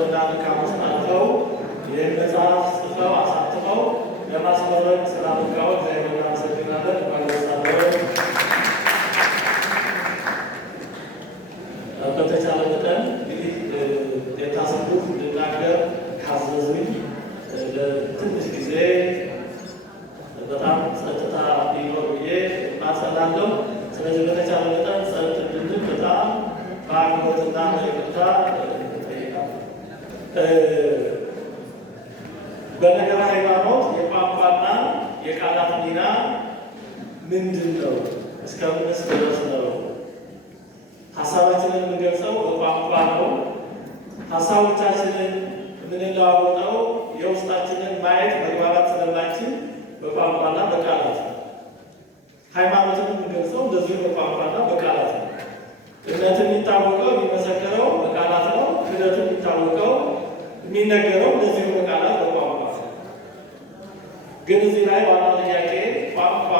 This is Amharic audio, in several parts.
ጥበብና ድካም ውስጥ አልፈው ይህን መጽሐፍ ጽፈው አሳትመው ለማስመረቅ ስላበቃው እግዚአብሔር እናመሰግናለን። በተቻለ መጠን እንግዲህ የታሰቡት እንድናገር ካዘዙኝ ለትንሽ ጊዜ በጣም ጸጥታ ቢኖር ብዬ ማጸናለሁ። ስለዚህ በተቻለ መጠን ጸጥ እንድንል በጣም በአክብሮትና በይቅርታ እጠይቃለሁ። በነገረ ሃይማኖት የቋንቋና የቃላት ሚና ምንድን ነው? እስከምንስ ድረስ ነው? ሀሳባችንን የምንገልጸው በቋንቋ ነው። ሀሳቦቻችንን የምንለዋወጠው የውስጣችንን ማየት መግባባት ስለማንችል በቋንቋና በቃላት ነው። ሃይማኖትን የምንገልጸው እንደዚሁ በቋንቋና በቃላት ነው። እምነት የሚታወቀው የሚመሰከረው በቃላት ነው። ክህደት የሚታወቀው የሚነገረው እንደዚሁ በቃላት በቋንቋ ነው። ግን እዚህ ላይ ዋናው ጥያቄ ቋንቋ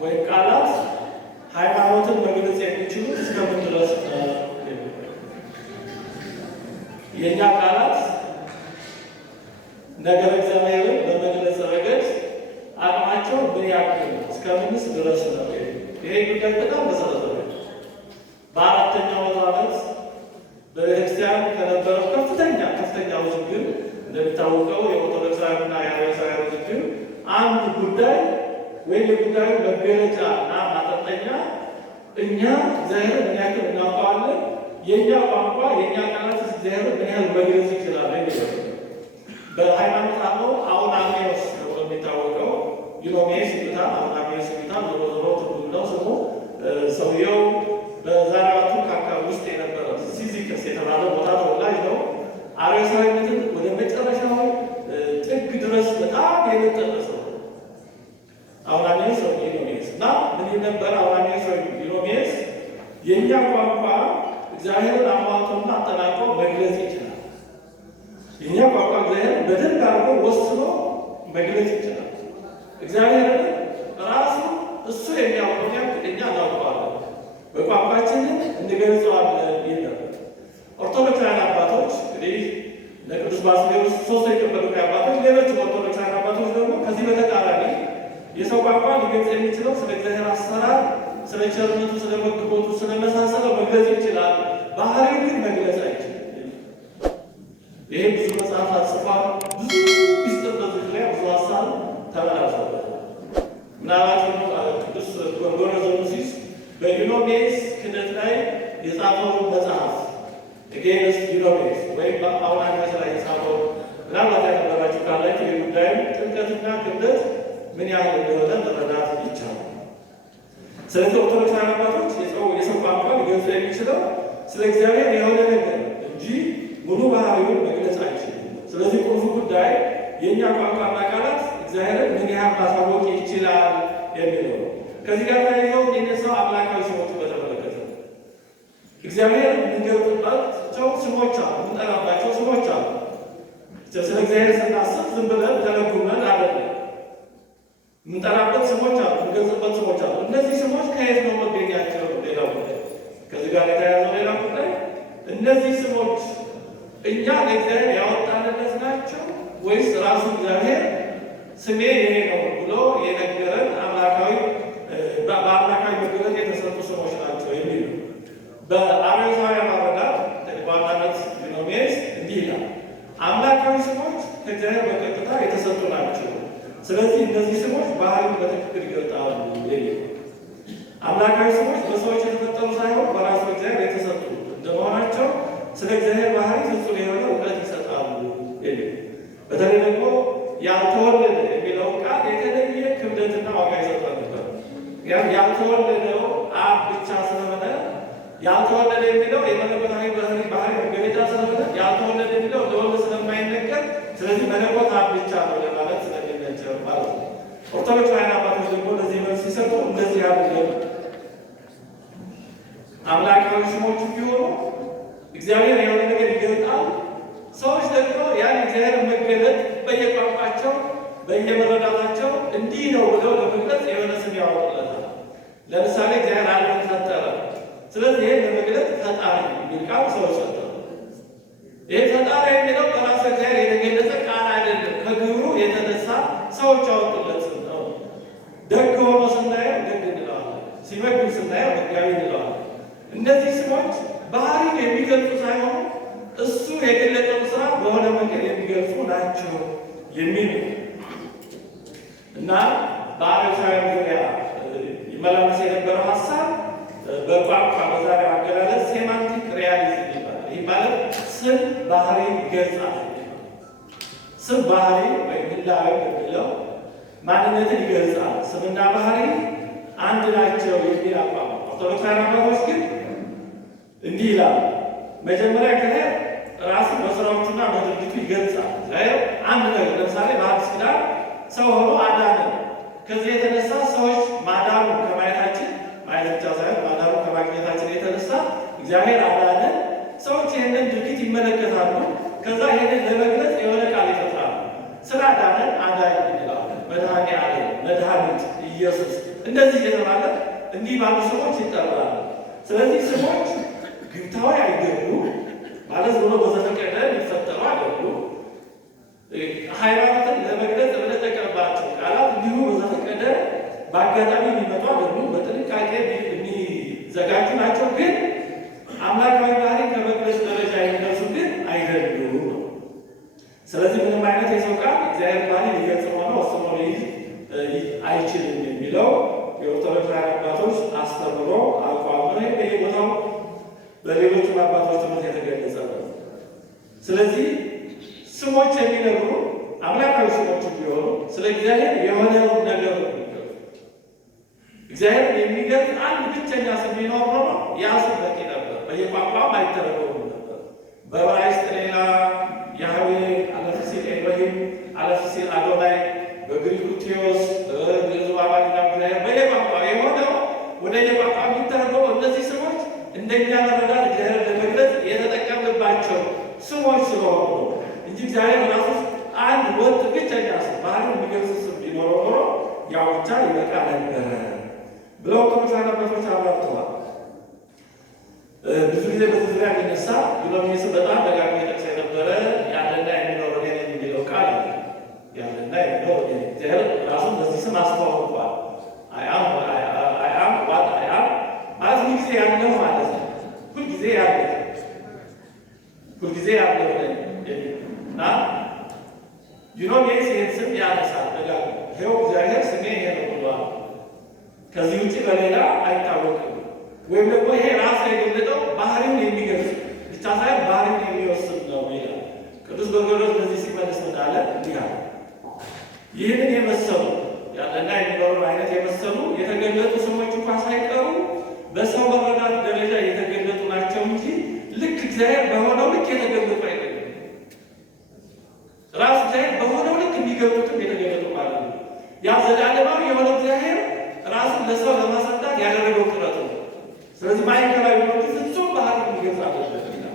ወይም ቃላት ሃይማኖትን መግለጽ የሚችሉት እስከምን ድረስ ነው? የእኛ ቃላት ነገረ እግዚአብሔርን በመግለጽ ረገድ አቅማቸው ምን ያክል ነው? እስከምንስ ድረስ ነው? ይሄ ጉዳይ በጣም መሰረታዊ ነው። በአራተኛው መቶ ዓመት በቤተክርስቲያን ከነበረው ከፍተኛ ውዝግብ እንደሚታወቀው የኦርቶዶክሳውያንና የአርዮሳውያን ውዝግብ አንዱ ጉዳይ ወይም የጉዳዩ መገለጫ እና ማጠንጠኛ እኛ እግዚአብሔር ምን ያክል እናውቀዋለን፣ የእኛ ቋንቋ የእኛ ቃላት እግዚአብሔር ምን ያህል መግለጽ ይችላል የሚለው በሃይማኖት አበው አውናሜዎስ ተብሎ የሚታወቀው ዩኖሜስ ይሉታል። አውናሜዎስ ይሉታል። ዞሮ ዞሮ ትርጉም ነው ስሙ። ሰውየው በዛሬዋቱ አካባቢ ውስጥ የነበረ ሲዚከስ የተባለ ቦታ ተወላጅ ነው። አርዮሳዊነትን ወደ መጨረሻው ጥግ ድረስ በጣም የመጠነ ሰው አውናሜዎስ ዩኖሜስ እና ምን ነበር? አውናሜዎስ ዩኖሜስ የእኛ ቋንቋ እግዚአብሔርን አሟልቶና አጠናቆ መግለጽ ይችላል። የእኛ ቋንቋ እግዚአብሔር በደንብ አድርጎ ወስኖ መግለጽ ይችላል። እግዚአብሔርን ራሱ እሱ የሚያውቀው ያክል እኛ እናውቀዋለን፣ በቋንቋችንን እንገልጸዋለን ይል ነበር። ኦርቶዶክሳውያን አባቶች እንግዲህ ለቅዱስ ባስልዮስ ሶስት የከበሩ አባቶች፣ ሌሎች ኦርቶዶክሳውያን አባቶች ደግሞ ከዚህ በተቃራኒ የሰው ቋንቋ ሊገልጽ የሚችለው ስለ እግዚአብሔር አሰራር፣ ስለ ቸርነቱ፣ ስለ መግቦቱ፣ ስለመሳሰለው መግለጽ ይችላል። ባህሪው ግን መግለጽ አይችልም። ይሄ ብዙ መጽሐፍ ጽፏል። ብዙ ሚስጥር በዚህ ዙሪያ ብዙ ሀሳብ ተመላልሶበታል። ምናልባት ቅዱስ ጎርጎርዮስ በዩኖሜስ ክህደት ላይ የጻፈው መጽሐፍ ኤጌንስት ዩኖሜስ ወይም በአውናሜዎስ ላይ የጻፈው ምናልባት ያነበባችሁ ካላችሁ የጉዳዩ ጥልቀትና ክብደት ምን ያህል እንደሆነ መረዳት ይቻላል። ስለዚህ ኦርቶዶክሳውያን አባቶች የሰው ቋንቋ ሊገልጹ የሚችለው ስለ እግዚአብሔር የሆነ ነገር እንጂ ሙሉ ባህሪውን መግለጽ አይችልም። ስለዚህ ቁልፉ ጉዳይ የእኛ ቋንቋና ቃላት እግዚአብሔርን ምን ያህል ማሳወቅ ይችላል የሚለው ነው። ከዚህ ጋር ተያይዘው የሚነሳው አምላካዊ ስሞችን በተመለከተ እግዚአብሔር የምንገልጥባቸው ስሞች አሉ፣ የምንጠራባቸው ስሞች አሉ። ስለ እግዚአብሔር ስናስብ ዝም ብለን ተለጉመን አይደለም። የምንጠራበት ስሞች አሉ፣ የምንገልጽበት ስሞች አሉ። እነዚህ ስሞች ከየት ነው መገኛቸው? ሌላው ጉዳይ ከዚህ ጋር የተያያዘው ሌላ ጉዳይ እነዚህ ስሞች እኛ ለእግዚአብሔር ያወጣንለት ናቸው ወይስ ራሱ እግዚአብሔር ስሜ ይሄ ነው ብሎ የነገረን አምላካዊ በአምላካዊ መገለጥ የተሰጡ ስሞች ናቸው የሚሉ በአርዮሳውያን አረዳድ በዋናነት ዩኖሜስ እንዲህ ይላል። አምላካዊ ስሞች ከእግዚአብሔር በቀጥታ የተሰጡ ናቸው። ስለዚህ እነዚህ ስሞች ባህሪውን በትክክል ይገልጣሉ የሚል አምላካዊ ስሞች በሰዎች የተፈጠሩ ሳይሆን በራሱ እግዚአብሔር የተሰጡ እንደመሆናቸው ስለ እግዚአብሔር ባህሪ ፍጹም የሆነ እውቀት ይሰጣሉ የሚል በተለይ ደግሞ ያልተወለደ የሚለው ቃል የተለየ ክብደትና ዋጋ ይሰጣል ነበር። ያልተወለደው አብ ብቻ ስለሆነ ያልተወለደ የሚለው የመለኮታዊ ባህሪ መገለጫ ስለሆነ ያልተወለደ የሚለው ለወልድ ስለማይነገር ስለዚህ መለኮት አብ ብቻ ነው ለማለት ስለሚነገር ማለት ነው። ኦርቶዶክሳውያን አባቶች ደግሞ ለዚህ መልስ ሲሰጡ እንደዚህ ያደርጋሉ። አምላካዊ ስሞቹ ቢሆኑ እግዚአብሔር የሆነ ነገር ይገልጣል። ሰዎች ደግሞ ያን እግዚአብሔር መገለጥ በየቋንቋቸው በየመረዳታቸው እንዲህ ነው ብለው ለመግለጽ የሆነ ስም ያወጡለታል። ለምሳሌ እግዚአብሔር ዓለምን ፈጠረ። ስለዚህ ይህን ለመግለጥ ፈጣሪ የሚል ቃል ሰው ሰጠ። ይህ ፈጣሪ የሚለው በራሱ እግዚአብሔር የተገለጸ ቃል አይደለም። ከግብሩ የተነሳ ሰዎች ያወጡለት ስም ነው። ደግ ሆኖ ስናየው ደግ እንለዋለን፣ ሲመግብ ስናየው መጋቢ እንለዋለን። እነዚህ ስሞች ባህሪን የሚገልጹ ሳይሆኑ እሱ የገለጸውን ስራ በሆነ መንገድ የሚገልጹ ናቸው የሚል እና በአረሳውያን ዙሪያ ይመላለስ የነበረው ሀሳብ በቋንቋ በዛሬው አገላለጽ ሴማንቲክ ሪያሊዝም ይባላል። ይህ ማለት ስም ባህሪ ይገልጻል። ስም ባህሪ ወይም ህላዌ የሚለው ማንነትን ይገልጻል። ስምና ባህሪ አንድ ናቸው የሚል አቋም። ኦርቶዶክሳውያን አባቶች ግን እንዲህ ይላሉ። መጀመሪያ እግዚአብሔር ራሱን በስራዎቹና በድርጊቱ ይገልጻል። እግዚአብሔር አንድ ነገር ለምሳሌ በአዲስ ኪዳን ሰው ሆኖ አዳነ። ከዚህ የተነሳ ሰዎች ማዳኑ ከማየታችን ማየት ብቻ ሳይሆን ማዳኑ ከማግኘታችን የተነሳ እግዚአብሔር አዳነ። ሰዎች ይህንን ድርጊት ይመለከታሉ። ከዛ ይህንን ለመግለጽ የሆነ ቃል ይፈጥራሉ። ስለ አዳነን አዳኝ እንለዋለን። መድኃኔዓለም፣ መድኃኒት፣ ኢየሱስ እንደዚህ እየተባለ እንዲህ ባሉ ስሞች ይጠራሉ። ስለዚህ ስሞች ግብታዊ አይደሉም ማለት ብሎ በዘፈቀደ ሊፈጠሩ አይደሉም። ሃይማኖትን ለመግለጽ የምንጠቀምባቸው ቃላት እንዲሁ በዘፈቀደ በአጋጣሚ የሚመጡ አይደሉም። በጥንቃቄ የሚዘጋጁ ናቸው። ግን አምላካዊ ባህሪ ከመግለጽ ደረጃ የሚደርሱ ግን አይደሉም። ስለዚህ ምንም አይነት የሰው ቃል እግዚአብሔር ባህሪ ሊገልጽ ሆነ ወስኖ ሊይዝ አይችልም የሚለው የኦርቶዶክሳውያን አባቶች አስተምሮ አቋም ነው። በየቦታው በሌሎችም አባቶች ትምህርት የተገለጸ ነው። ስለዚህ ስሞች የሚነግሩ አምላካዊ ስሞች ቢሆኑ ስለ እግዚአብሔር የሆነውን ነገር ነው። እግዚአብሔር የሚገልጽ አንድ ብቸኛ ስም ቢኖር ኖሮ ያ ስም በቂ ነበር። በየቋንቋም አይተረጎምም ነበር። በዕብራይስጥ ሌላ ያህዌ፣ አለፍ ሲል ኤሎሂም፣ አለፍ ሲል አዶናይ፣ በግሪኩ ቴዎስ፣ ግዕዙ አማርኛ እግዚአብሔር በየቋንቋ የሆነው ወደ የቋንቋ የሚተረጎመው እነዚህ ስሞች እንደኛ መረዳት እግዚአብሔር ለመግለጽ የተጠቀምባቸው ስሞች ስለሆኑ እንጂ እግዚአብሔር ራሱ አንድ ወጥ ብቸኛ ስም ባህሪ የሚገልጽ ስም ቢኖረው ኖሮ ያው ብቻ ይበቃ ነበረ ብለው ኦርቶዶክሳውያን አባቶች አብራርተዋል። ብዙ ጊዜ በዚህ ዙሪያ የሚነሳ ዩሎሚስ በጣም ደጋግሞ የጠቅስ የነበረ ያለና የሚኖር እኔ ነኝ የሚለው ቃል ያለና የሚኖር እግዚአብሔር ራሱን በዚህ ስም አስተዋውቋል። አያም ዋት አያም ማለት ሁልጊዜ ያለው ማለት ነው። ሁልጊዜ ያለው ሁልጊዜ ያለው እና ዩሎሚስ ይህን ስም ያነሳል ደጋግሞ። ይኸው እግዚአብሔር ስሜ ይሄ ነው ብሏል። ከዚህ ውጭ በሌላ አይታወቅም። ወይም ደግሞ ይሄ ራሱ የገለጠው ባህሪውን የሚገልጽ ብቻ ሳይሆን ባህሪውን የሚወስድ ነው ይላል ቅዱስ ጎርጎርዮስ። በዚህ ሲመልስ እንዳለ እንዲህ አለ። ይህንን የመሰሉ ያለና የሚኖሩ አይነት የመሰሉ የተገለጡ ስሞች እንኳን ሳይቀሩ በሰው መረዳት ደረጃ የተገለጡ ናቸው እንጂ ልክ እግዚአብሔር በሆነው ልክ የተገለጡ አይደለም። ራሱ እግዚአብሔር በሆነው ልክ የሚገቡትም የተገለጡ ማለት ነው። ያ ዘላለማዊ የሆነው እግዚአብሔር ራሱን ለሰው ለማስረዳት ያደረገው ጥረት ነው። ስለዚህ ማዕከላዊ ነው ፍጹም ባህሪ የሚገልጽ አለበት ይላል።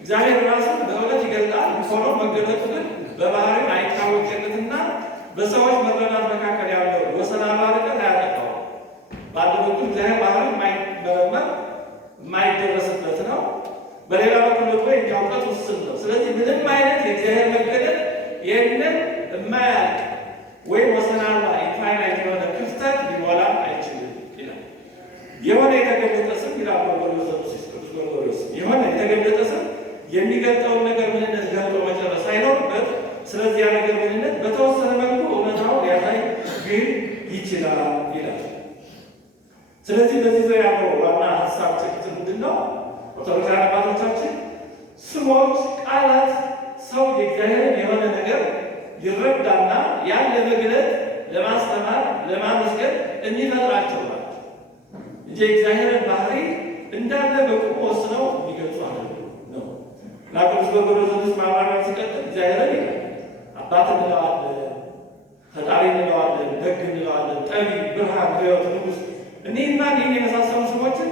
እግዚአብሔር ራሱን በእውነት ይገልጣል። ሆኖ መገለጡ ግን በባህሪው አይታወቅለትና በሰዎች መረዳት መካከል ያለው ወሰን አልባ ርቀት አያጠፋው። በአንድ በኩል እግዚአብሔር ባህሪ የማይመረመር የማይደረስበት ነው። በሌላ በኩል ደግሞ የእኛ እውቀት ውስን ነው። ስለዚህ ምንም አይነት የእግዚአብሔር መገለጥ ይህንን የማያልቅ ወይም ወሰን አልባ ኢንፋይናይት የሆነ ክፍተት ሊሞላ አይችልም ይላል። የሆነ የተገለጠ ስም ይላል ጎርጎርዮስ፣ የሆነ የተገለጠ ስም የሚገልጠውን ነገር ምንነት ገልጦ መጨረስ ሳይኖርበት፣ ስለዚህ ያ ነገር ምንነት በተወሰነ መልኩ እውነታውን ሊያሳይ ግን ይችላል ይላል። ስለዚህ በዚህ ዙሪያ ያለው ዋና ሀሳብ ጭብጥ ምንድን ነው? ኦርቶዶክሳውያን አባቶቻችን ስሞች፣ ቃላት ሰው የእግዚአብሔርን የሆነ ነገር ይረዳና ያን ለመግለጥ ለማስተማር ለማመስገን የሚፈጥራቸው ናቸው እንጂ እግዚአብሔርን ባህሪ እንዳለ በቁም ወስነው የሚገልጹ አይደሉም ነው። እና ቅዱስ ጎርጎርዮስ ማብራሪያ ሲቀጥል እግዚአብሔርን ይላል አባት እንለዋለን፣ ፈጣሪ እንለዋለን፣ ደግ እንለዋለን፣ ጠቢብ፣ ብርሃን፣ ሕይወት፣ ንጉሥ እኒህና እኒህን የመሳሰሉ ስሞችን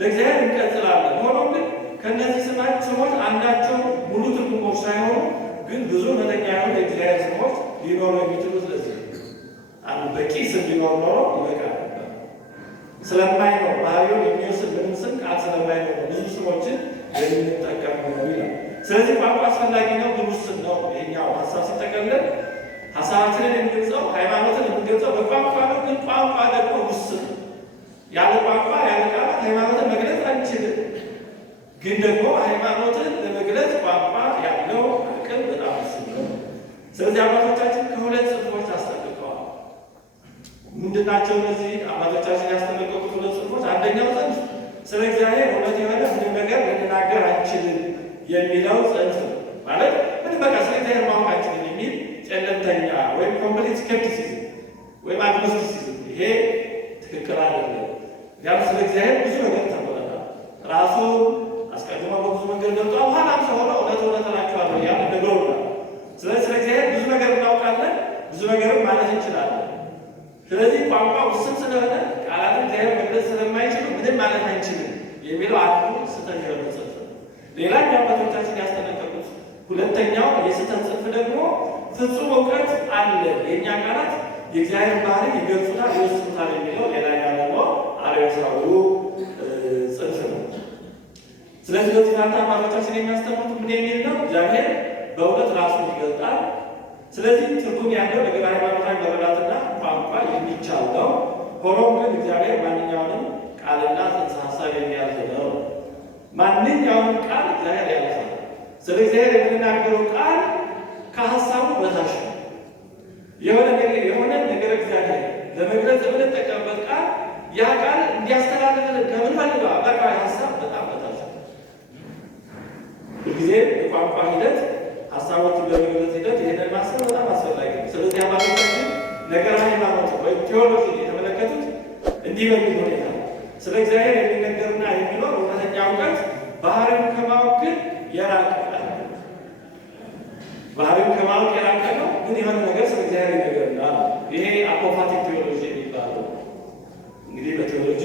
ለእግዚአብሔር እንቀጥላለን። ሆኖም ግን ከእነዚህ ስሞች አንዳቸው ሙሉ ትርጉሞች ሳይሆኑ ግን ብዙ መጠኛ የሆኑ የእግዚአብሔር ስሞች ሊኖሩ የሚችሉት ለዚህ አንድ በቂ ስም ሊኖር ኖሮ ይበቃል ነበር። ስለማይኖር ባህሪውን የሚወስድ ምንም ስም ቃል ስለማይኖር ብዙ ስሞችን የምንጠቀም ነው ይላል። ስለዚህ ቋንቋ አስፈላጊ ነው፣ ግን ውስን ነው። ይሄኛው ሀሳብ ሲጠቀልል ሀሳባችንን የምንገልጸው ሃይማኖትን የምንገልጸው በቋንቋ ነው፣ ግን ቋንቋ ደግሞ ውስን ነው። ያለ ቋንቋ ያለ ቃላት ሃይማኖትን መግለጽ አንችልም። ግን ደግሞ ሃይማኖትን ለመግለጽ ቋንቋ ያለው አቅም በጣም ውስን ነው። ስለዚህ አባቶቻችን ከሁለት ጽንፎች አስጠንቅቀዋል። ምንድናቸው እነዚህ አባቶቻችን ያስጠነቀቁት ሁለት ጽንፎች? አንደኛው ጽንፍ ስለ እግዚአብሔር እውነት የሆነ ምንም ነገር ልንናገር አንችልም የሚለው ጽንፍ ነው። ማለት ምን በቃ ስለ እግዚአብሔር ማወቅ አንችልም የሚል ጨለምተኛ ወይም ኮምፕሊት ስኬፕቲሲዝም ወይም አግኖስቲሲዝም፣ ይሄ ትክክል አይደለም። ያም ስለ እግዚአብሔር ብዙ ነገር ተብለናል። ራሱ አስቀድሞ በብዙ መንገድ ገልጧል። በኋላም ሰው ሆነ እውነት እውነት እላችኋለሁ እያለ ነግሮናል። ስለዚህ ስለ እግዚአብሔር ብዙ ነገር እናውቃለን፣ ብዙ ነገርም ማለት እንችላለን። ስለዚህ ቋንቋ ውስን ስለሆነ ቃላትን እግዚአብሔር መግለጽ ስለማይችሉ ምንም ማለት አንችልም የሚለው አንዱ ስህተት የሆነ ጽንፍ ነው። ሌላኛው አባቶቻችን ያስጠነቀቁት ሁለተኛው የስህተት ጽንፍ ደግሞ ፍጹም እውቀት አለ፣ የእኛ ቃላት የእግዚአብሔር ባህሪ ይገልጹታል፣ ይወስኑታል የሚለው ሌላኛው ደግሞ አርዮሳዊው ጽንፍ ነው። ስለዚህ በዚህ ፋንታ አባቶቻችን የሚያስተምሩት ምን የሚል ነው? እግዚአብሔር በእውቀት ራሱን ይገልጣል። ስለዚህ ትርጉም ያለው ነገር ሃይማኖታዊ መረዳትና ቋንቋ የሚቻል ነው። ሆኖም ግን እግዚአብሔር ማንኛውንም ቃልና ጽንሰ ሀሳብ የሚያልፍ ነው። ማንኛውንም ቃል እግዚአብሔር ያልፋል። ስለ እግዚአብሔር የምንናገረው ቃል ከሀሳቡ በታች ነው። የሆነ ነገር እግዚአብሔር ለመግለጽ የምንጠቀምበት ቃል ያ ቃል እንዲያስተላልፍልን ከምንፈልገው አምላካዊ ሀሳብ በጣም በታች ነው። ሁልጊዜ የቋንቋ ሂደት ሀሳቦችን በመግለጽ ሂደት ይህንን ማሰብ በጣም አስፈላጊ ነው። ስለዚህ አባቶቻችን ነገር ሃይማኖት ወይም ቴዎሎጂ የተመለከቱት እንዲህ በሚል ሁኔታ ስለ እግዚአብሔር የሚነገርና የሚኖር እውነተኛ እውቀት ባህሪውን ከማወቅ ግን የራቀ ነው። ግን የሆነ ነገር ስለ እግዚአብሔር ይነገርናል። ይሄ አፖፋቲክ ቴዎሎጂ የሚባለው እንግዲህ በቴዎሎጂ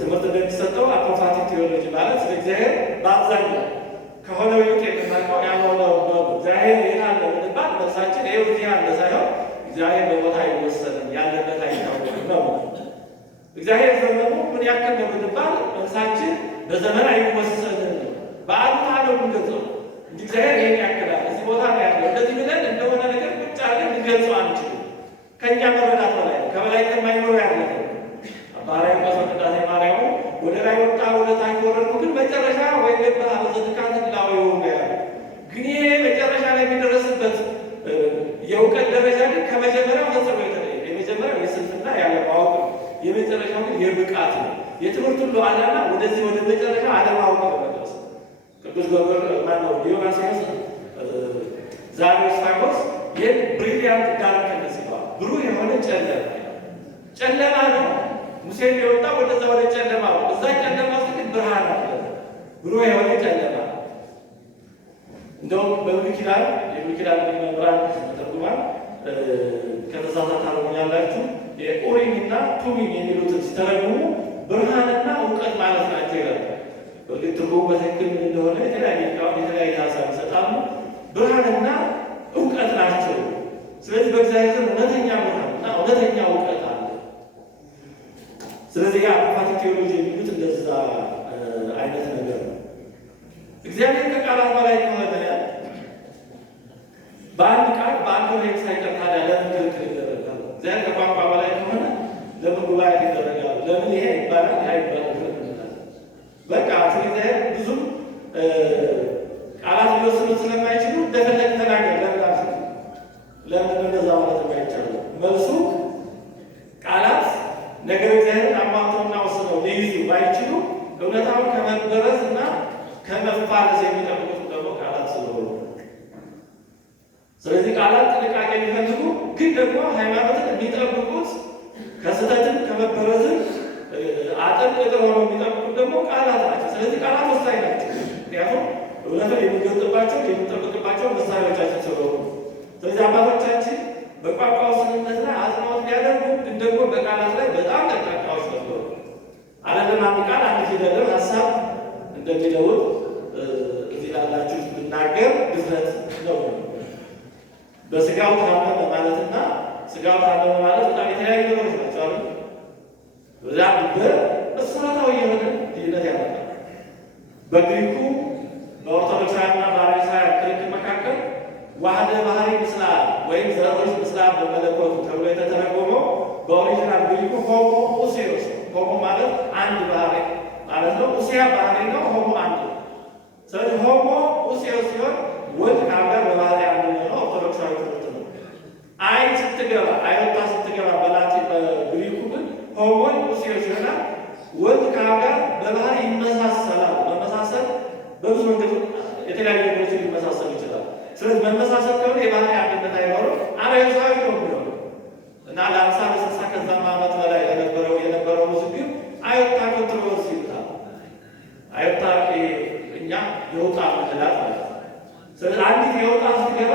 ትምህርት እንደሚሰጠው አፖፋቲክ ቴዎሎጂ ማለት ስለ እግዚአብሔር በአብዛኛው ከሆነ ይልቅ የምናውቀው ያልሆነው ነው። እግዚአብሔር የት አለ ብንባል መልሳችን ይኸው እዚህ አለ ሳይሆን እግዚአብሔር በቦታ አይወሰንም፣ ያለበት አይታወቅም ነው። እግዚአብሔር ዘመኑ ምን ያክል ነው ብንባል መልሳችን በዘመን አይወሰንም፣ በአሉታ ነው የምንገልጸው እንጂ እግዚአብሔር ይሄን ያክላል እዚህ ቦታ ነው ያለው እንደዚህ ብለን እንደሆነ ነገር ቁጭ አድርገን ልንገልጸው አንችልም። ከእኛ መረዳት በላይ ነው፣ ከበላይ ከማይኖር ያለ ባሪያ ቅዳሴ ማርያሙ ወደ ላይ ወጣ ወደ ታች ወረድኩ፣ ግን መጨረሻ ወይ ገባ በዘትካት ላው ይሆን ያለ ግን ይሄ መጨረሻ ላይ የሚደረስበት የእውቀት ደረጃ ግን ከመጀመሪያው ፈጽሞ የተለየ። የመጀመሪያው የስንፍና ያለ ማወቅ ነው። የመጨረሻው ግን የብቃት ነው። የትምህርት ሁሉ ዓላማ ወደዚህ ወደ መጨረሻ አለማወቅ ነው መድረስ። ቅዱስ ገብርኤል ማነው ዲዮናስዮስ ዛሪዮስ ይህን ብሪሊያንት ዳርክነስ ይባላል። ብሩህ የሆነ ጨለማ ነው። ሙሴ የወጣ ወደዛ ወደ ጨለማ ነው። እዛ ጨለማ ውስጥ ግን ብርሃን አለ፣ ብሩህ የሆነ ጨለማ። እንደውም በብሉይ ኪዳን የብሉይ ኪዳን መምህራን ተርጉማን ከተሳሳት ታረጉኛላችሁ የኡሪም እና ቱሚም የሚሉትን ሲተረጉሙ ብርሃንና እውቀት ማለት ናቸው ይላል። በእርግጥ ትርጉሙ በትክክል ምን እንደሆነ የተለያየ ሀሳብ ይሰጣሉ። ብርሃንና እውቀት ናቸው። ስለዚህ በእግዚአብሔር ዘንድ እውነተኛ ብርሃንና እውነተኛ እውቀት አለ። ስለዚህ አፖፋቲክ ቴዎሎጂ የሚሉት እንደዛ አይነት ነገር ነው። እግዚአብሔር ከቃላት በላይ ከሆነ በአንድ ቃል በአንድ ላይ ሳይቀር ታዲያ ለምን ክርክር ይደረጋል? እግዚአብሔር ከቋንቋ በላይ ከሆነ ለምን ጉባኤ ይደረጋል? ለምን ይሄ ይባላል ያ ይባላል? በቃ ስለዚህ ብዙም ቃላት ሊወስኑት ስለማይችሉ እንደፈለግ ተናገር ለምን እንደዛ ማለት አይቻልም። መልሱ ቃላት ነገር እግዚአብሔርን አሟልተውና ወስነው ሊይዙ ባይችሉ እውነታውን ከመበረዝ እና ከመፋለስ የሚጠብቁት ደግሞ ቃላት ስለሆኑ፣ ስለዚህ ቃላት ጥንቃቄ የሚፈልጉ ግን ደግሞ ሃይማኖትን የሚጠብቁት ከስህተትም ከመበረዝም አጥር ቅጥር ሆነው የሚጠብቁት ደግሞ ቃላት ናቸው። ስለዚህ ቃላት ወሳኝ ናቸው። ምክንያቱም እውነትን የሚገልጥባቸው የሚጠብቅባቸው መሳሪያዎቻችን ስለሆኑ፣ ስለዚህ አባቶቻችን በቋንቋ ውስንነት ላይ አጽንዖት ቢያደርጉ ግን ደግሞ በቃላት ላይ በጣም ጠንቃቃዎች ነበሩ። አይደለም አንድ ቃል አንድ ፊደል ሀሳብ እንደሚለውጥ እዚህ ላላችሁ ብናገር ድፍረት ነው። በስጋው ታመመ ማለትና ስጋው ታመመ ማለት በጣም የተለያዩ ነገሮች ናቸው አሉ። በዛ በመሰረታዊ የሆነ ልዩነት ያመጣል። በግሪኩ በኦርቶዶክሳዊ በመለኮቱ ተብሎ የተተረጎመው በኦሪጂናል ግሪኩ ሆሞ ኡሲዮስ ነው። ሆሞ ማለት አንድ ባህሪ ማለት ነው። ኡሲያ ባህሪ ነው። ሆሞ አንድ ነው። ስለዚህ ሆሞ ኡሲዮስ ሲሆን ወልድ ከአብ ጋር በባህሪ አንድ ነው። ኦርቶዶክሳዊ ትምህርት ነው። አይ ስትገባ አይወጣ ስትገባ በላቲን በግሪኩ ግን ሆሞን ኡሲዮስ ይሆናል። ወልድ ከአብ ጋር በባህሪ ይመሳሰላል። መመሳሰል በብዙ መንገድ የተለያዩ ነገሮች ሊመሳሰሉ ይችላል። ስለዚህ መመሳሰል ከሆነ የባህሪ አንድነት አይኖርም፣ አርዮሳዊ ነው የሚሆነው እና ለ50 ለ60 ከዛም ዓመት በላይ የነበረው ውዝግብ አይወጣ ኮንትሮቨርሲ ይሉታል። አይወጣ እኛ የውጣ ምንላት ማለት ነው። ስለዚህ አንዲት የውጣ ስትገባ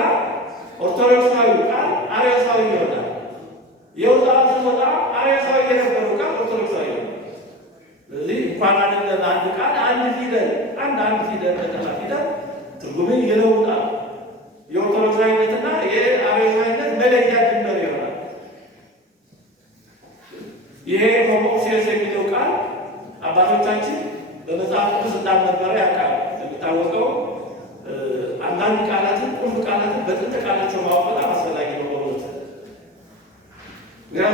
ኦርቶዶክሳዊ ቃል አርዮሳዊ ይሆናል። የውጣ ስትወጣ አርዮሳዊ የነበረው ቃል ኦርቶዶክሳዊ ይሆናል። ስለዚህ እንኳን አይደለም አንድ ቃል አንድ ፊደል አንድ ፊደል ተጠላ ፊደል ትርጉምን ይለውጣል። የኦርቶዶክሳዊነትና የአርዮሳዊነት መለያ ድንበር ይሆናል። ይሄ ሆሞኡሲዮስ የሚለው ቃል አባቶቻችን በመጽሐፍ ቅዱስ እንዳልነበረ ያውቃል። የሚታወቀው አንዳንድ ቃላትን ቁልፍ ቃላትን በጥንት ቃላቸው ማወቅ በጣም አስፈላጊ ነው።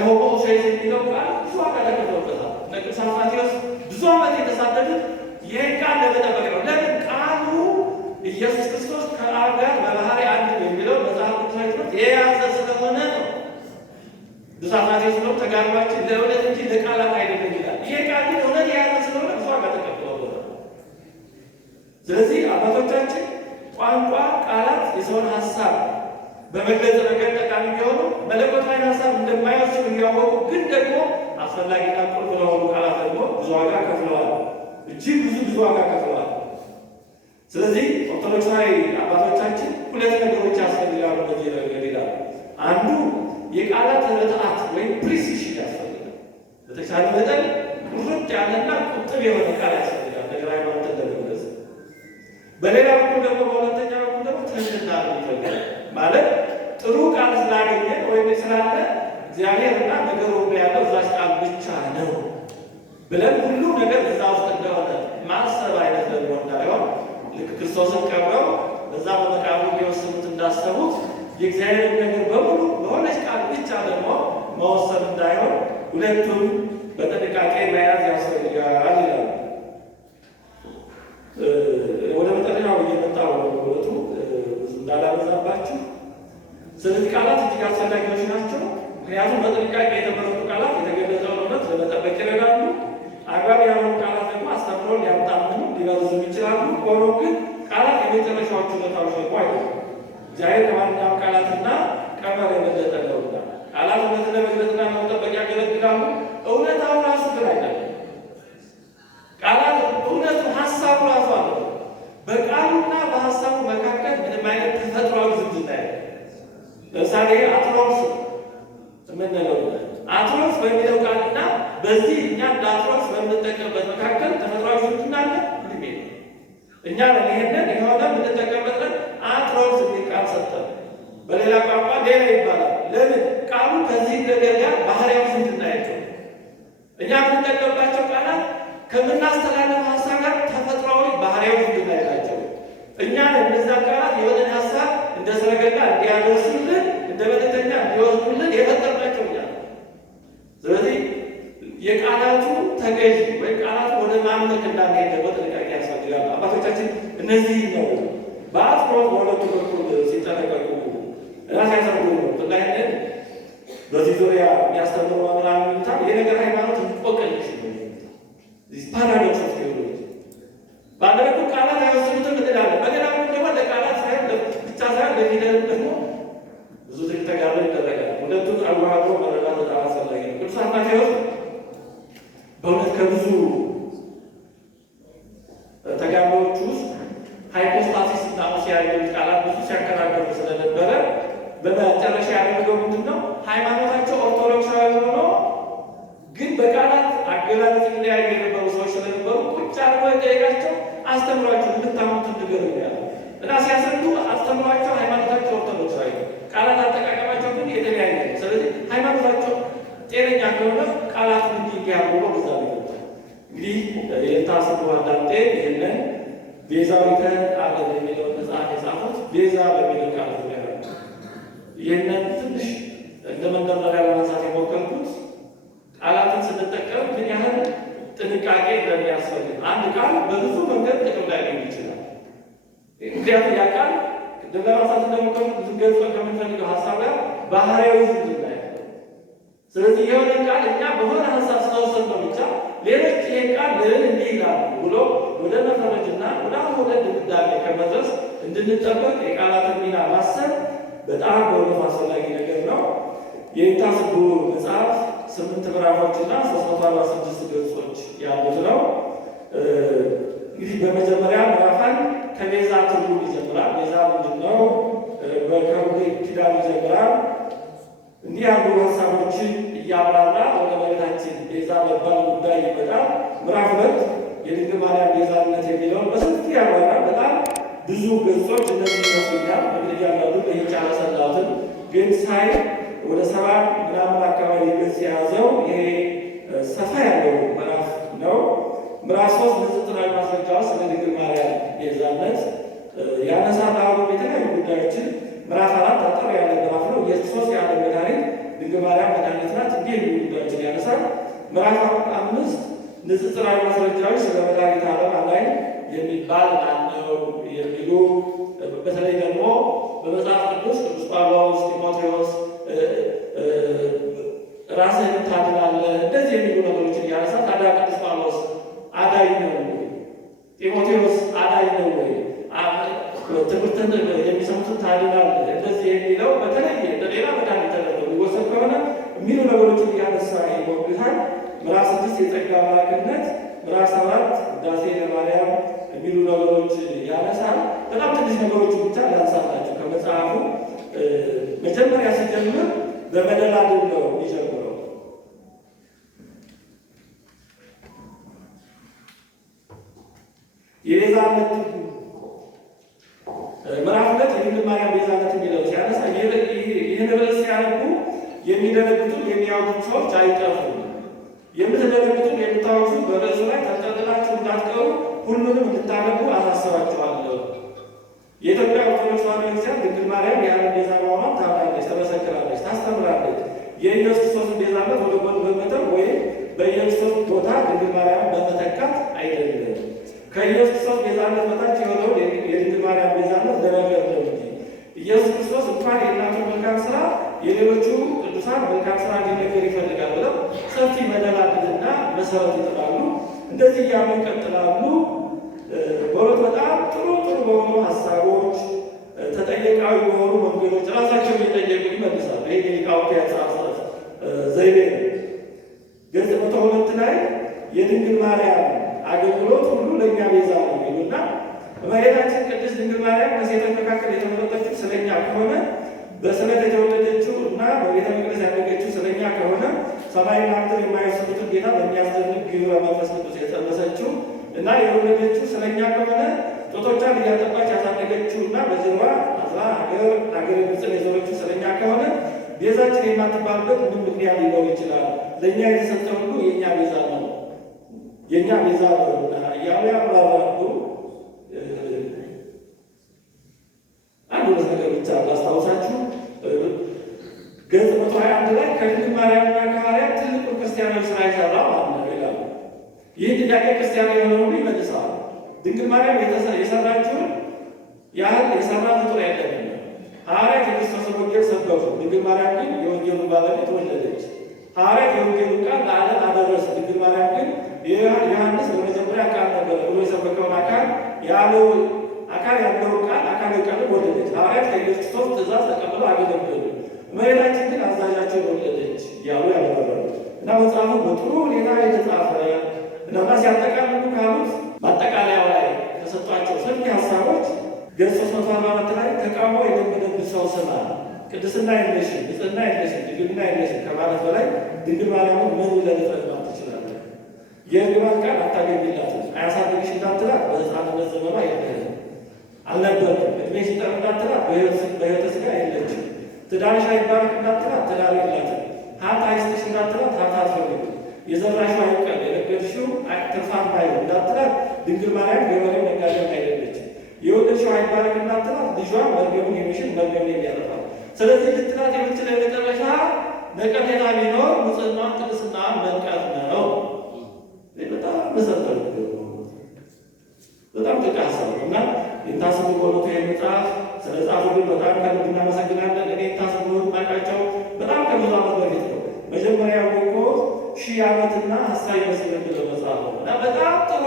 ሆሞኡሲዮስ የሚለው ቃል ብዙ ዋጋ ተከፍሎበታል። ቅዱስ አትናቴዎስ ብዙ ዓመት የተሳደዱት ይህን ቃል ለመጠበቅ ነው። ለምን ቃሉ ኢየሱስ ክርስቶስ ከአብ ጋር በባህሪ አንድ ነው የሚለው መጽሐፍ ቅዱሳዊ ትምህርት የያዘ ስለሆነ ነው። ቅዱስ አትናቴዎስ ነው ተጋድሏችን ለእውነት እንጂ ለቃላት አይደለም ይላል። ይሄ ቃል ግን እውነት የያዘ ስለሆነ ብዙ ዋጋ ተከፍሎበታል። ስለዚህ አባቶቻችን ቋንቋ፣ ቃላት የሰውን ሀሳብ በመግለጽ ነገር ጠቃሚ ቢሆኑ መለኮታዊ ሀሳብ እንደማይወስኑ እያወቁ ግን ደግሞ አስፈላጊና ቁልፍ ለሆኑ ቃላት ደግሞ ብዙ ዋጋ ከፍለዋል። እጅግ ብዙ ዋጋ ከፍለዋል። ስለዚህ ኦርቶዶክሳዊ አባቶቻችን ሁለት ነገሮች ያስፈልጋሉ በዚህ ረገድ ይላሉ። አንዱ የቃላት ርትዓት ወይም ፕሪሲሽን ያስፈልጋል። በተቻለ መጠን ቁርጥ ያለና ቁጥብ የሆነ ቃል ያስፈልጋል ነገር ሃይማኖት እንደመግለጽ። በሌላ በኩል ደግሞ በሁለተኛ በኩል ደግሞ ትህትና ነው ይፈልጋል። ማለት ጥሩ ቃል ስላገኘን ወይም ስላለ እግዚአብሔርና ነገሩ ያለው እዛች ቃል ብቻ ነው ብለን ሁሉ ነገር እዛ ውስጥ እንደሆነ ማሰብ አይነት ደግሞ እንዳይሆን ልክ ክርስቶስን ቀብረው በዛ በመቃብሩ ሊወስኑት እንዳሰቡት የእግዚአብሔር ነገር በሙሉ በሆነች ቃል ብቻ ደግሞ መወሰን እንዳይሆን ሁለቱም በጥንቃቄ መያዝ ያስፈልጋል ይላሉ። ወደ መጠለያው እየመጣው ሁለቱ እንዳላበዛባችሁ። ስለዚህ ቃላት እጅግ አስፈላጊዎች ናቸው። ምክንያቱም በጥንቃቄ የተመረጡ ቃላት የተገለጸውን እውነት ለመጠበቅ ይረዳሉ። አግባብ ያልሆኑ ቃላት ደግሞ አስተምሮን ሊያምጣምኑ ሊበዙም ይችላሉ። ሆኖም ግን ቃላት የመጨረሻዎቹ እውነታዎች ደግሞ አይደሉም። እግዚአብሔር ከማንኛውም ቃላትና ቀመር የበለጠ ነውና ቃላት እውነትን ለመግለጽና ለመጠበቅ ያገለግላሉ። እውነታው ራሱ ግን አይደለም። ቃላት እውነቱ ሀሳቡ ራሱ አለ። በቃሉና በሀሳቡ መካከል ምንም አይነት ተፈጥሯዊ ዝምድና የለም። ለምሳሌ አትሮስ የምንለው አትሮስ በሚለው ቃልና በዚህ እኛ ለአትሮስ በምንጠቀምበት መካከል ተፈጥሯዊ ዝምድና አለ። እኛ ይሄንን የሆነ የምንጠቀምበት አትሮስ የሚል ቃል ሰጠን። በሌላ ቋንቋ ሌላ ይባላል። ለምን ቃሉ ከዚህ ነገር ጋር ባህሪያዊ ዝምድና የለው። እኛ የምንጠቀምባቸው ቃላት ከምናስተላለፍ ሀሳብ ጋር ተፈጥሯዊ ባህሪያዊ ዝምድና የላቸው። እኛ እነዛ ቃላት የሆነን ሀሳብ እንደ ሰረገላ እንዲያደርሱልን እንደ መልእክተኛ እንዲወስዱልን የፈጠርናቸው እኛ። ስለዚህ የቃላቱ ተገዥ ወይም ቃላቱ ወደ ማምለክ እንዳንሄድ በጥንቃቄ ያስፈልጋል። አባቶቻችን እነዚህ ነው በአጽንኦት በሁለቱ በኩል ሲጠነቀቁ ራስ ያሰሩ ነው። ጥላይነት በዚህ ዙሪያ የሚያስተምሩ መምህራን ይሉታል የነገር ሃይማኖት እንቆቅልሽ ነው። ፓራዶክስ ኦፍ ቴዎሎጂ። በአንድ በኩል ቃላት አይወስኑትም እንላለን፣ በሌላ በኩል ደግሞ ለቃላት ሳይሆን ብቻ ሳይሆን ለፊደል ደግሞ ብዙ ተጋድሎ ይደረጋል። ሁለቱን አዋህዶ መረዳት በጣም አስፈላጊ ነው። ቅዱስ አትናቴዎስ በእውነት ከብዙ ተጋድሎዎች ውስጥ ሃይፖስታሲስ እና ኡሲያ የሚሉት ቃላት ብዙ ሲያከራከሩ ስለነበረ በመጨረሻ ያደረገው ምንድን ነው? ሃይማኖታቸው ኦርቶዶክሳዊ ሆኖ ግን በቃላት አገላለጽ የተለያዩ የነበሩ ሰዎች ስለነበሩ ቁጭ አድርጎ የጠየቃቸው አስተምሯቸው እንድታምኑትን ንገሩኝ ያለ እና ሲያስረዱ አስተምሯቸው ሃይማኖታቸው ኦርቶዶክሳዊ ነው፣ ቃላት አጠቃቀማቸው ግን የተለያየ ነው። ስለዚህ ሃይማኖታቸው ጤነኛ ከሆነ ቃላት እንዲያብሮ በዛ ነው። እንግዲህ የታስቡ አንዳንዴ ይህንን ቤዛዊተ ዓለም የሚለውን መጽሐፍ የጻፉት ቤዛ በሚለው ቃል ዙሪያ ነው። ይህንን ትንሽ አንድ ቃል በብዙ መንገድ ጥቅም ላይገኝ ይችላል። ምክንያቱም ያ ቃል ለራሳት እንደሚቀሩት ዝገጽ ከምንፈልገው ሀሳብ ጋር ባህሪያዊ ዝምድና ያለው። ስለዚህ የሆነ ቃል እኛ በሆነ ሀሳብ ስለወሰድነው ብቻ ሌሎች ይሄን ቃል ለምን እንዲህ ይላሉ ብሎ ወደ መፈረጅና ወደ ድምዳሜ ከመድረስ እንድንጠበቅ የቃላትን ሚና ማሰብ በጣም በእውነቱ አስፈላጊ ነገር ነው። የኢታስቡ መጽሐፍ 8 ምዕራፎችና 346 ገጾች ያሉት ነው። እንግዲህ በመጀመሪያ ምዕራፋን ከቤዛ ትርጉም ይጀምራል። ቤዛ ምንድን ነው? በከብሉይ ኪዳን ይጀምራል። እንዲህ ያሉ ሀሳቦችን እያብራራ ወደ መሬታችን ቤዛ መባል ጉዳይ ይመጣል። ምዕራፍ 2 የድንግል ማርያም ቤዛነት የሚለውን በሰፊ ያብራራ። በጣም ብዙ ገጾች እነዚህ ይመስሉኛል። እንግዲህ ያንዳንዱ በየቻለ ሰላትን ግን ሳይ ወደ 70 ምናምን አካባቢ ገጽ የያዘው ይሄ ሰፋ ያለው ምዕራፍ ነው። ምዕራፍ 3 ንጽጽራዊ ማስረጃዎች ስለ ድንግል ማርያም ቤዛነት ያነሳል። አሁን የተለያዩ ጉዳዮችን ምዕራፍ 4 አጠር ያለ ምዕራፍ ነው። ኢየሱስ ያለ መድኃኒት ድንግል ማርያም መድኃኒት ናት፣ እንዲህ የሚሉ ጉዳዮችን ያነሳል። ምዕራፍ 5 ንጽጽራዊ ማስረጃዎች ስለ መድኃኒተ ዓለም አዳኝ የሚባል ማነው የሚሉ በተለይ ደግሞ በመጽሐፍ ቅዱስ ቅዱስ ጳውሎስ፣ ጢሞቴዎስ ራስህን ታድናለህ እንደዚህ የሚሉ ነገሮችን ያነሳ። ታዲያ ቅዱስ ጳውሎስ አዳኝ ነው ወይ? ጢሞቴዎስ አዳኝ ነው ወይ? ትምህርትን የሚሰሙትን ታድናለህ እንደዚህ የሚለው በተለየ ለሌላ መድኃኒት ተደርጎ ሊወሰድ ከሆነ የሚሉ ነገሮችን እያነሳ ይሞግታል። ምዕራፍ 6 የጸጋ አምላክነት፣ ምዕራፍ 7 ውዳሴ ለማርያም የሚሉ ነገሮች ያነሳል። በጣም ትንሽ ነገሮች ብቻ ላንሳላችሁ። ከመጽሐፉ መጀመሪያ ሲጀምር በመደላድል ነው የሚጀምረው። የቤዛነት ምዕራፍ 2 የድንግል ማርያም ቤዛነት የሚለው ሲያነሳ ይህን ርዕስ ሲያነቡ የሚደነግጡ የሚያወጡ ሰዎች አይጠፉም። የምትደነግጡ የምታወሱ በርዕሱ ላይ ተንጠልጥላችሁ እንዳትቀሩ ሁሉንም እንድታነቡ አሳስባችኋለሁ። የኢትዮጵያ ኦርቶዶክስ ተዋሕዶ ቤተክርስቲያን ድንግል ማርያም የዓለም ቤዛ መሆኗን ታምናለች፣ ተመሰክራለች፣ ታስተምራለች። የኢየሱስ ክርስቶስን ቤዛነት ወደ ጎን በመተው ወይም በኢየሱስ ክርስቶስ ቦታ ድንግል ማርያም በመተካት አይደለም። ከኢየሱስ ክርስቶስ ቤዛነት በታች የሆነው የድንግል ማርያም ቤዛነት ለነገር ነው እንጂ ኢየሱስ ክርስቶስ እንኳን የእናቱን መልካም ስራ የሌሎቹ ቅዱሳን መልካም ስራ እንዲነገር ይፈልጋል ብለው ሰፊ መደላድልና መሰረት ይጥላሉ። እንደዚህ እያሉ ይቀጥላሉ። በእውነት በጣም ጥሩ በሆኑ ሀሳቦች ተጠየቃዊ በሆኑ መንገዶች ራሳቸው እየጠየቁ ይመልሳሉ። ይሄ ሊቃውንት ያጻፈ ዘይቤ ነው። ገጽ 102 ላይ የድንግል ማርያም አገልግሎት ሁሉ ለእኛ ቤዛ ነው የሚሉና እመቤታችን ቅድስት ድንግል ማርያም ከሴቶች መካከል የተመረጠችው ስለኛ ከሆነ በስለት የተወለደችው እና በቤተ መቅደስ ያደገችው ስለኛ ከሆነ ሰማይና ምድር የማይወስኑትን ጌታ በሚያስደንቅ ግብረ መንፈስ ቅዱስ የጸነሰችው እና የወለደችው ስለኛ ከሆነ ጡቶቿን እያጠባች ያሳደገችው እና በጀርባ አዝራ ሀገረ ግብፅን የዞረችው ስለኛ ከሆነ ቤዛችን የማትባልበት ምን ምክንያት ሊኖር ይችላል? ለእኛ የተሰጠ ሁሉ የእኛ ቤዛ ነው፣ የእኛ ቤዛ ነውና እያሉ ያብራራሉ። አንድ ሁለት ነገር ብቻ ላስታውሳችሁ። ገጽ 121 ላይ ከድንግል ማርያምና ከሐዋርያት ትልቁን ክርስቲያናዊ ስራ የሰራ ማን ነው ይላሉ። ይህ ጥያቄ ክርስቲያን የሆነ ሁሉ ይመልሰዋል። ድንግል ማርያም የሰራችውን ያህል የሰራ ፍጡር የለም። ሐዋርያት የክርስቶስን ወንጌል ሰበኩ፣ ድንግል ማርያም ግን የወንጌሉን ባለቤት ወለደች። ሐዋርያት የወንጌሉን ቃል ለዓለም አደረሱ፣ ድንግል ማርያም ግን ዮሐንስ በመጀመሪያ ቃል ነበረ ብሎ የሰበከውን አካል ያለውን ቃል አካላዊ ቃልን ወለደች። ሐዋርያት ከኢየሱስ ክርስቶስ ትእዛዝ ተቀብለው አገለገሉ፣ እመቤታችን ግን አዛዣቸውን ወለደች እያሉ ያብራራሉ። እና መጽሐፉ በጥሩ ሁኔታ የተጻፈ እና ሲያጠቃልሉ ካሉት ማጠቃለያው ላይ ተሰጧቸው ሰፊ ሀሳቦች ገጽ 344 ላይ ተቃውሞ የለመደብን ሰው ስማ፣ ቅድስና የለሽም፣ ንጽሕና የለሽም፣ ድንግልና የለሽም ከማለት በላይ ድንግል ማርያምን ምን ብለህ ልትረግማት ትችላለህ? የእርግማን ቃል አታገኝላትም። አያሳድግሽ እንዳትላት በሕፃንነት ዘመኗ የለህም አልነበርም። ዕድሜ ሲጠር እንዳትላት በሕይወተ ሥጋ የለችም። ትዳርሽ አይባረክ እንዳትላት ትዳር የላትም። ሀብት አይስጥሽ እንዳትላት ሀብት አትፈልግም። የዘራሽው አይብቀል የነገድሽው ትርፋማ አይሆን እንዳትላት ድንግል ማርያም ገበሬው ነጋዴም አይደለችም። የወለድሽው አይባረክ እንዳትላት ልጇን መርገሙን የሚሽር መርገሙን የሚያጠፋ። ስለዚህ ልትላት የምትችለው የመጨረሻ ነቀፌታ ቢኖር ንጽሕናዋን ቅድስናዋን መንቀፍ ነው። በጣም መሰረታዊ ጥቅ ሀሳብ ነው እና የታሰቡ በሆኑት ይህን መጽሐፍ ስለ ጻፉልን በጣም ከልብ እናመሰግናለን። እኔ የታሰቡ ማቃቸው በጣም ከብዙ ዓመት በፊት ነው። መጀመሪያ ያወቆ 1000 ዓመትና ሀሳብ ይመስል መጽሐፍ ነው እና በጣም ጥሩ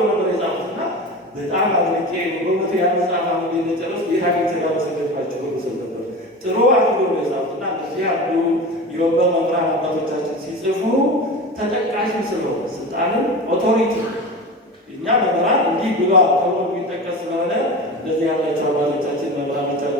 ነበር የጻፉት እና በጣም አድንቄ በእውነቱ ያን መጽሐፍ አሁን የጨረሱ ጌታችን ስላመሰገንባቸው ምስል ነበር። ጥሩ አድርጎ ነው የጻፉት እና እንደዚህ ያሉ የወንበር መምህራን አባቶቻችን ሲጽፉ ተጠቃሽ ስለሆነ ስልጣንን ኦቶሪቲ እኛ መምህራን እንዲህ ብሏል ተብሎ የሚጠቀስ ስለሆነ እንደዚህ ያላቸው አባቶቻችን መምህራኖቻችን